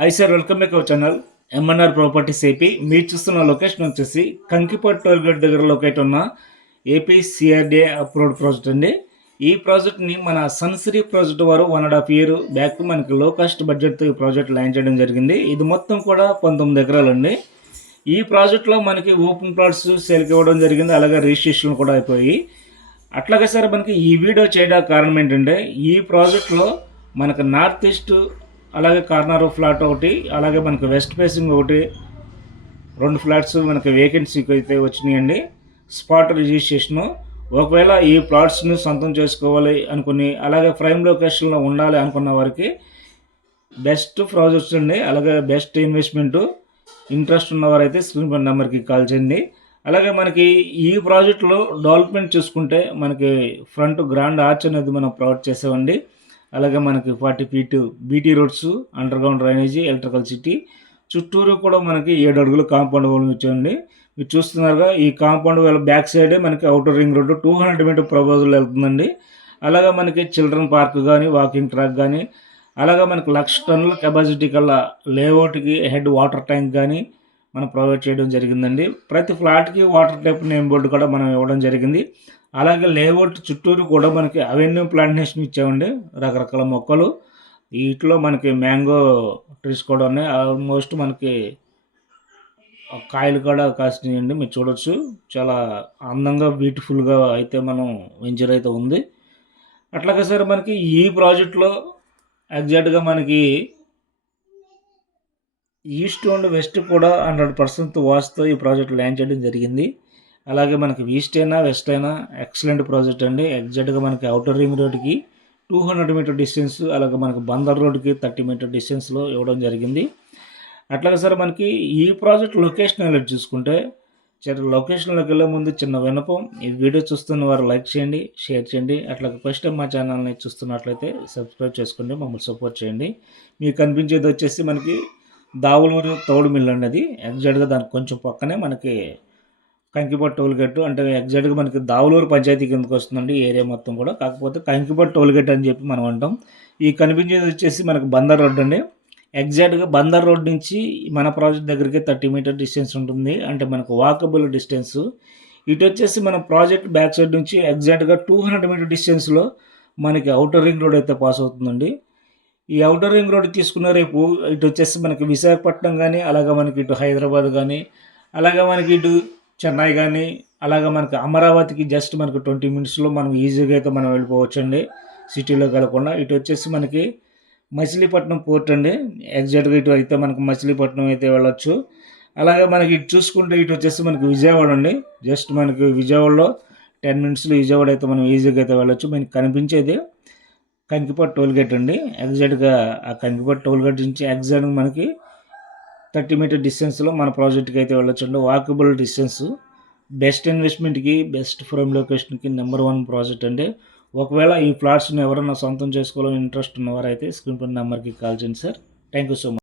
Hi sir, welcome back our channel MNR properties AP. మీరు చూస్తున్న location వచ్చేసి కంకిపట్ tollgate దగ్గర లొకేట్ ఉన్న ఏపీ సిఆర్డిఏ అప్రూవ్డ్ ప్రాజెక్ట్ అండి. ఈ ప్రాజెక్ట్ని మన సన్సిరీ ప్రాజెక్ట్ వారు 1.5 year బ్యాక్ మనకి లో కాస్ట్ బడ్జెట్తో ఈ ప్రాజెక్ట్ లాంచ్ చేయడం జరిగింది. ఇది మొత్తం కూడా 19 ఎకరాలండి. ఈ ప్రాజెక్ట్లో మనకి ఓపెన్ ప్లాట్స్ సేల్కి ఇవ్వడం జరిగింది, అలాగే రిజిస్ట్రేషన్ కూడా అయిపోయి. అట్లాగే సార్ మనకి ఈ వీడియో చేయడానికి కారణం ఏంటంటే, ఈ ప్రాజెక్ట్లో మనకు నార్త్ ఈస్ట్ అలాగే కార్నర్ ఫ్లాట్ ఒకటి, అలాగే మనకు వెస్ట్ ఫేసింగ్ ఒకటి, 2 ఫ్లాట్స్ మనకి వేకెన్సీకి అయితే వచ్చినాయండి. Spot registration. ఒకవేళ ఈ ప్లాట్స్ని సొంతం చేసుకోవాలి అనుకుని, అలాగే ప్రైమ్ లొకేషన్లో ఉండాలి అనుకున్న వారికి బెస్ట్ ప్రాజెక్ట్స్ అండి, అలాగే బెస్ట్ ఇన్వెస్ట్మెంటు. ఇంట్రెస్ట్ ఉన్నవారైతే స్క్రీన్ పై నెంబర్కి కాల్ చేయండి. అలాగే మనకి ఈ ప్రాజెక్టులో డెవలప్మెంట్ చూసుకుంటే మనకి ఫ్రంట్ గ్రాండ్ ఆర్చ్ అనేది మనం ప్రొవైడ్ చేసామండి. అలాగే మనకి 40 feet BT roads, under ground drainage, electrical city, చుట్టూరు కూడా మనకి 7 అడుగులు కాంపౌండ్ వాల్ ఇచ్చామండి. మీరు చూస్తున్నారుగా, ఈ కాంపౌండ్ వాల్ బ్యాక్ సైడే మనకి outer ring road 200 meter proposal వెళ్తుందండి. అలాగే మనకి చిల్డ్రన్ పార్క్ కానీ, వాకింగ్ ట్రాక్ కానీ, అలాగే మనకి 1,00,000 టన్నుల కెపాసిటీ కల్లా లేఅవుట్కి హెడ్ వాటర్ ట్యాంక్ కానీ మనం ప్రొవైడ్ చేయడం జరిగిందండి. ప్రతి ఫ్లాట్కి వాటర్ ట్యాప్ నేమ్ బోర్డు కూడా మనం ఇవ్వడం జరిగింది. అలాగే లేఅవుట్ చుట్టూరు కూడా మనకి అవెన్యూ ప్లాంటేషన్ ఇచ్చామండి, రకరకాల మొక్కలు. వీటిలో మనకి మ్యాంగో ట్రీస్ కూడా ఉన్నాయి. ఆల్మోస్ట్ మనకి కాయలు కూడా కాసినాయండి, మీరు చూడొచ్చు. చాలా అందంగా బ్యూటిఫుల్గా అయితే మనం వెంచర్ అయితే ఉంది. అట్లాగే సార్ మనకి ఈ ప్రాజెక్ట్లో ఎగ్జాక్ట్గా మనకి ఈస్ట్ అండ్ వెస్ట్ కూడా 100% వాస్తో ఈ ప్రాజెక్ట్ ల్యాండ్ చేయడం జరిగింది. అలాగే మనకి ఈస్ట్ అయినా వెస్ట్ అయినా ఎక్సలెంట్ ప్రాజెక్ట్ అండి. ఎగ్జాక్ట్గా మనకి అవుటర్ రింగ్ రోడ్కి 200 meter డిస్టెన్స్, అలాగే మనకి బందర్ రోడ్కి 30 meter డిస్టెన్స్లో ఇవ్వడం జరిగింది. అట్లాగే సార్ మనకి ఈ ప్రాజెక్ట్ లొకేషన్ హైలైట్ చూసుకుంటే, లొకేషన్లోకి వెళ్ళే ముందు చిన్న విన్నపం, ఈ వీడియో చూస్తున్న వారు లైక్ చేయండి, షేర్ చేయండి. అట్లాగే ఫస్ట్ టైం మా ఛానల్ని చూస్తున్నట్లయితే సబ్స్క్రైబ్ చేసుకోండి, మమ్మల్ని సపోర్ట్ చేయండి. మీకు కనిపించేది వచ్చేసి మనకి దావులూరు తౌడు మిల్ అండి. అది ఎగ్జాక్ట్గా దానికి కొంచెం పక్కనే మనకి కంకిపట్ టోల్గేట్, అంటే ఎగ్జాక్ట్గా మనకి దావులూరు పంచాయతీ కిందకి వస్తుందండి ఏరియా మొత్తం కూడా. కాకపోతే కంకిపట్ టోల్గేట్ అని చెప్పి మనం అంటాం. ఈ కనిపించేది వచ్చేసి మనకి బందర్ రోడ్ అండి. ఎగ్జాక్ట్గా బందర్ రోడ్ నుంచి మన ప్రాజెక్ట్ దగ్గరికి 30 meter డిస్టెన్స్ ఉంటుంది, అంటే మనకు వాకబుల్ డిస్టెన్స్. ఇటు వచ్చేసి మన ప్రాజెక్ట్ బ్యాక్ సైడ్ నుంచి ఎగ్జాక్ట్గా 200 meter డిస్టెన్స్లో మనకి అవుటర్ రింగ్ రోడ్ అయితే పాస్ అవుతుందండి. ఈ అవుటర్ రింగ్ రోడ్ తీసుకున్న రేపు ఇటు వచ్చేసి మనకి విశాఖపట్నం కానీ, అలాగే మనకి ఇటు హైదరాబాద్ కానీ, అలాగే మనకి ఇటు చెన్నై కానీ, అలాగే మనకి అమరావతికి జస్ట్ మనకు 20 minutesలో మనం ఈజీగా అయితే మనం వెళ్ళిపోవచ్చు అండి, సిటీలో కలగకుండా. ఇటు వచ్చేసి మనకి మచిలీపట్నం పోర్ట్ అండి. ఎగ్జాక్ట్గా ఇటు అయితే మనకు మచిలీపట్నం అయితే వెళ్ళొచ్చు. అలాగే మనకి ఇటు చూసుకుంటే ఇటు వచ్చేసి మనకి విజయవాడ అండి. జస్ట్ మనకి విజయవాడలో 10 minutesలో విజయవాడ అయితే మనం ఈజీగా అయితే వెళ్ళొచ్చు. మనకి కనిపించేది కంకిపట్ టోల్గేట్ అండి. ఎగ్జాక్ట్గా ఆ కంకిపట్ టోల్గేట్ నుంచి ఎగ్జాక్ట్గా మనకి 30 meter డిస్టెన్స్లో మన ప్రాజెక్ట్కి అయితే వెళ్ళొచ్చండి. వాకబుల్ డిస్టెన్స్, బెస్ట్ ఇన్వెస్ట్మెంట్కి, బెస్ట్ ప్రైమ్ లొకేషన్కి నెంబర్ 1 ప్రాజెక్ట్ అండి. ఒకవేళ ఈ ఫ్లాట్స్ని ఎవరైనా సొంతం చేసుకోవాలని ఇంట్రెస్ట్ ఉన్నవారైతే స్క్రీన్ పై నెంబర్కి కాల్ చేయండి sir. Thank you so much.